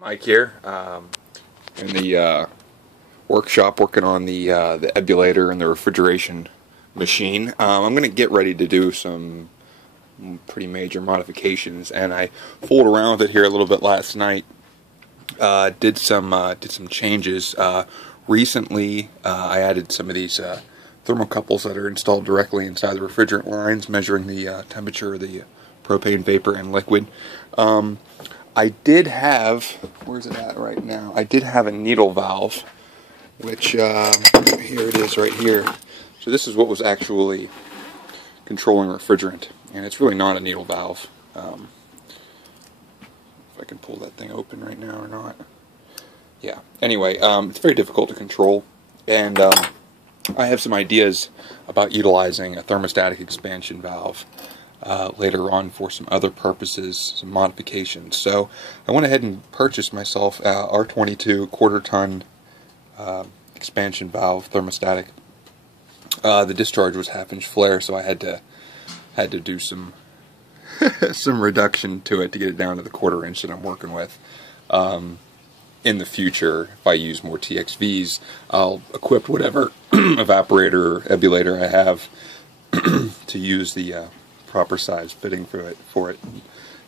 Mike here, in the workshop working on the ebulator and the refrigeration machine. I'm going to get ready to do some pretty major modifications, and I fooled around with it here a little bit last night. Did some changes. Recently, I added some of these thermocouples that are installed directly inside the refrigerant lines, measuring the temperature of the propane vapor and liquid. I did have, where's it at right now? I did have a needle valve, which, here it is right here. So this is what was actually controlling refrigerant, and it's really not a needle valve. If I can pull that thing open right now or not. Yeah, anyway, it's very difficult to control, and I have some ideas about utilizing a thermostatic expansion valve later on for some other purposes, some modifications. So I went ahead and purchased myself a R22 quarter-ton expansion valve, thermostatic. The discharge was half-inch flare, so I had to do some some reduction to it to get it down to the quarter-inch that I'm working with. In the future, if I use more TXVs, I'll equip whatever evaporator or ebulator I have to use the proper size fitting for it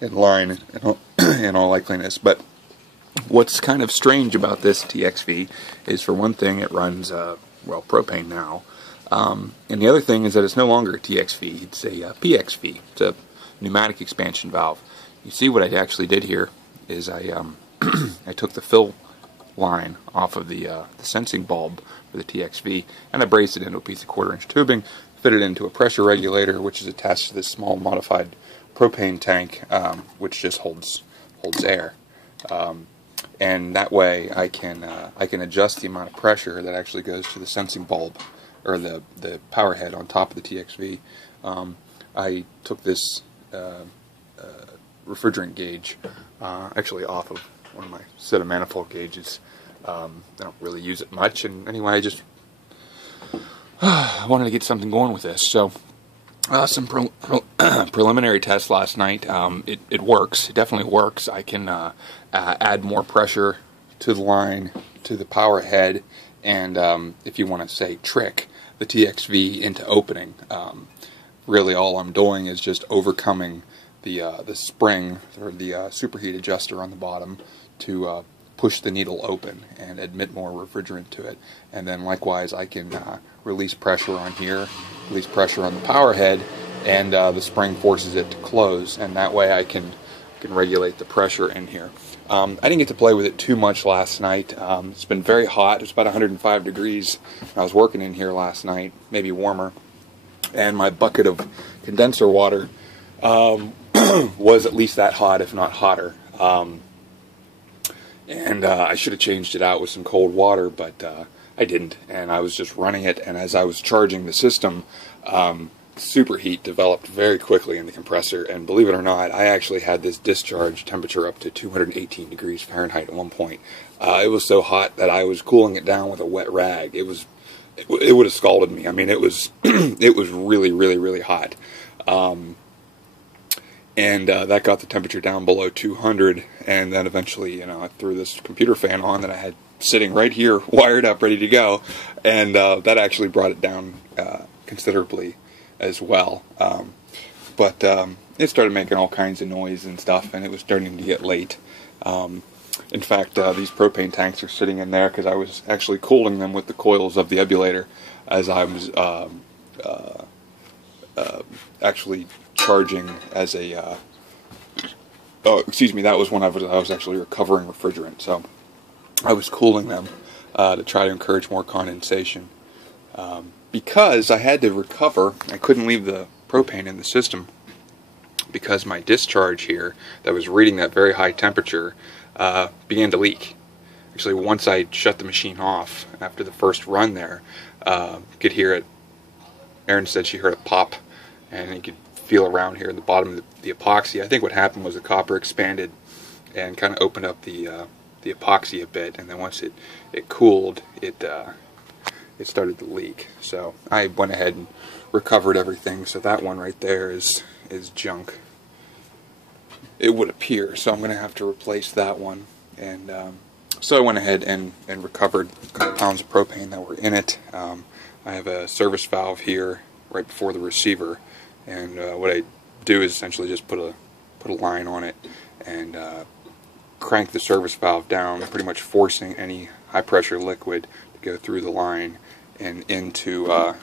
in line in all likeliness. But what's kind of strange about this TXV is, for one thing, it runs well, propane now, and the other thing is that it's no longer a TXV, it's a PXV. It's a pneumatic expansion valve. You see what I actually did here is I I took the fill line off of the sensing bulb for the TXV, and I braced it into a piece of quarter-inch tubing, fit it into a pressure regulator, which is attached to this small modified propane tank, which just holds air, and that way I can adjust the amount of pressure that actually goes to the sensing bulb, or the power head on top of the TXV. I took this refrigerant gauge actually off of one of my set of manifold gauges. I don't really use it much, and anyway, I just wanted to get something going with this. So some preliminary tests last night. It works. It definitely works. I can add more pressure to the line, to the power head, and if you want to say trick the TXV into opening, really all I'm doing is just overcoming the spring, or the superheat adjuster on the bottom, to push the needle open and admit more refrigerant to it. And then likewise I can release pressure on here, release pressure on the power head, and the spring forces it to close, and that way I can regulate the pressure in here. I didn't get to play with it too much last night. It's been very hot. It was about 105 degrees. I was working in here last night, maybe warmer, and my bucket of condenser water was at least that hot, if not hotter. And I should have changed it out with some cold water, but I didn't, and I was just running it, and as I was charging the system, superheat developed very quickly in the compressor, and believe it or not, I actually had this discharge temperature up to 218 degrees Fahrenheit at one point. It was so hot that I was cooling it down with a wet rag. It would have scalded me. I mean, it was it was really, really, really hot. And that got the temperature down below 200, and then eventually, I threw this computer fan on that I had sitting right here, wired up, ready to go, and that actually brought it down considerably as well. But it started making all kinds of noise and stuff, and it was starting to get late. In fact, these propane tanks are sitting in there because I was actually cooling them with the coils of the ebulator as I was actually charging as a that was when I was actually recovering refrigerant, so I was cooling them to try to encourage more condensation, because I had to recover. I couldn't leave the propane in the system because my discharge here that was reading that very high temperature began to leak. Actually, once I shut the machine off after the first run there, could hear it. Erin said she heard it pop, and you could feel around here at the bottom of the epoxy. I think what happened was the copper expanded and kind of opened up the epoxy a bit, and then once it cooled, it started to leak. So I went ahead and recovered everything. So that one right there is junk. It would appear. So I'm going to have to replace that one And so I went ahead and recovered a couple pounds of propane that were in it. I have a service valve here right before the receiver, and what I do is essentially just put a line on it and crank the service valve down, pretty much forcing any high pressure liquid to go through the line and into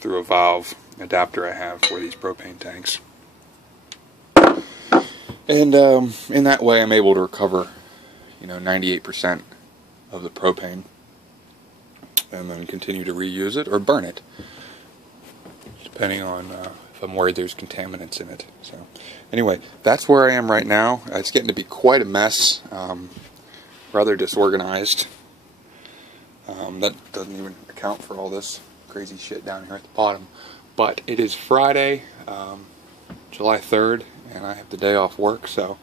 through a valve adapter I have for these propane tanks. And in that way I'm able to recover 98% of the propane and then continue to reuse it or burn it, depending on if I'm worried there's contaminants in it. So anyway, that's where I am right now. It's getting to be quite a mess, rather disorganized. That doesn't even account for all this crazy shit down here at the bottom. But it is Friday, July 3rd, and I have the day off work, so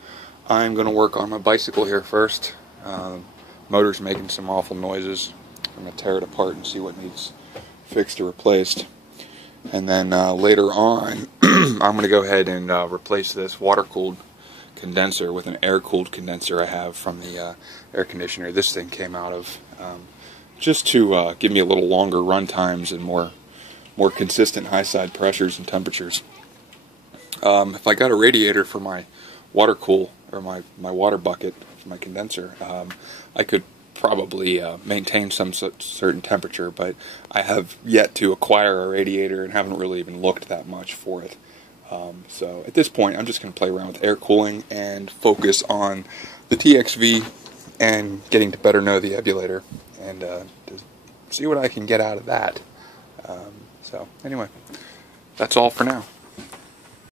I'm going to work on my bicycle here first. Motor's making some awful noises. I'm going to tear it apart and see what needs fixed or replaced. And then later on, I'm going to go ahead and replace this water-cooled condenser with an air-cooled condenser I have from the air conditioner this thing came out of, just to give me a little longer run times and more consistent high side pressures and temperatures. If I got a radiator for my water cool, or my water bucket for my condenser, I could probably maintain some certain temperature, but I have yet to acquire a radiator and haven't really even looked that much for it. So at this point I'm just going to play around with air cooling and focus on the TXV and getting to better know the ebulator and to see what I can get out of that. So anyway, that's all for now.